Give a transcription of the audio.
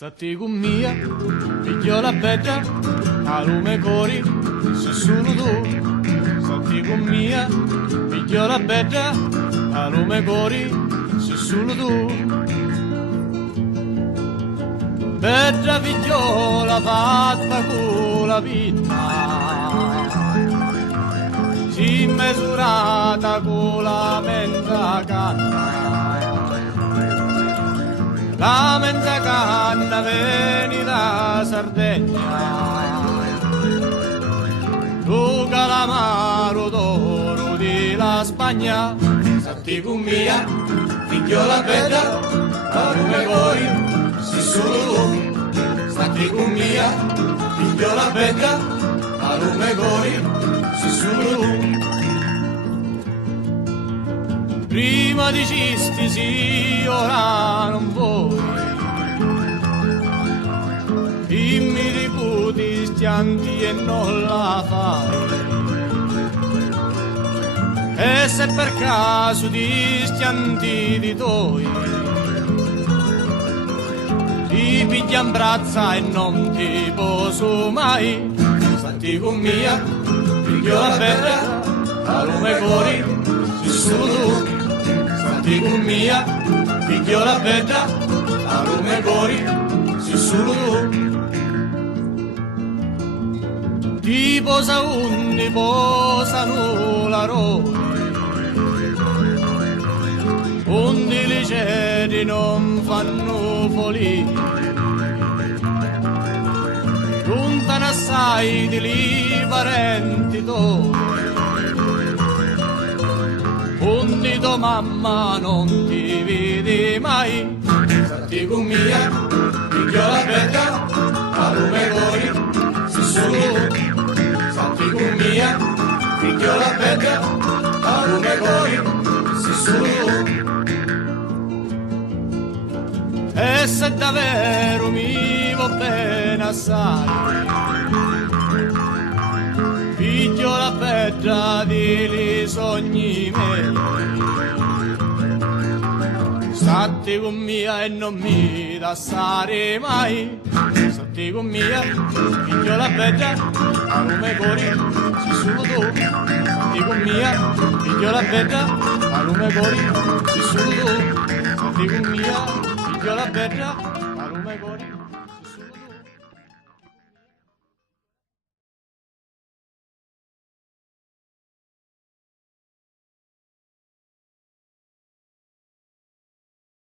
Stati con mia, figliola bella, a lume cori, se solo tu. Stati con mia, figliola bella, a lume cori, se solo tu. Bella figliola fatta con la vita, si misurata con la menta canna. La menta canna viene da Sardegna, tu calamaro d'oro di la Spagna. Senti con mia, figliola bella, a lume cori, si solo tu. Senti con mia, figliola bella, a lume cori, si solo tu. Prima dicisti sì, ora non vuoi. Dimmi di puti stianti e non la fai. E se per caso ti stianti di toi, ti piglia in braccia e non ti posso mai. Stati con mia, figliola bella, a lume cori, si solo tu. Stati con mia, figliola bella, a lume cori, si solo tu. Ti posa unni, posano la roi, undi li ceri non fanno follia. Lontano assai di lì parenti tuoi, undi tua mamma non ti vedi mai. Stati con mia, figliola bella, a lume cori, si solo. Stati con mia, figliola bella, a lume cori, si solo. E se davvero mi va bene assai, figliola bella di li sogni miei. Stati con mia e non mi lasciare mai. Stati con mia, figliola bella, a lume cori, si solo tu. Stati con mia, figliola bella, a lume cori, si solo tu. Stati con mia, figliola bella, a lume cori.